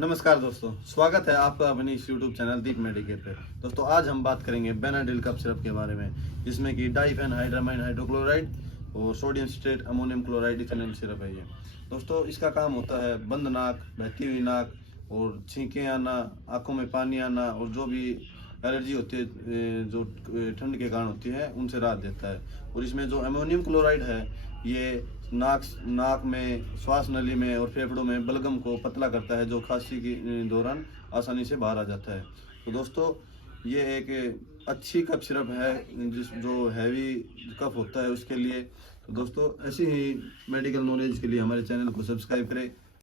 नमस्कार दोस्तों, स्वागत है आपका अपनी इस यूट्यूब चैनल दीप मेडिकेयर पे। दोस्तों आज हम बात करेंगे बेनाडिल कफ सिरप के बारे में, जिसमें कि डाइफेनहाइड्रामाइन हाइड्रोक्लोराइड और sodium citrate ammonium chloride ethanol syrup है ये। दोस्तों इसका काम होता है बंद नाक, बहती हुई नाक और छींकें आना, आंखों में पानी आना और जो भी एलर्जी होती है जो ठंड के कारण होती है उनसे राहत देता है। और इसमें जो अमोनियम क्लोराइड है ये नाक में, श्वास नली में और फेफड़ों में बलगम को पतला करता है, जो खांसी के दौरान आसानी से बाहर आ जाता है। तो दोस्तों ये एक अच्छी कफ सिरप है जो हैवी कफ होता है उसके लिए। तो दोस्तों ऐसी ही मेडिकल नॉलेज के लिए हमारे चैनल को सब्सक्राइब करें।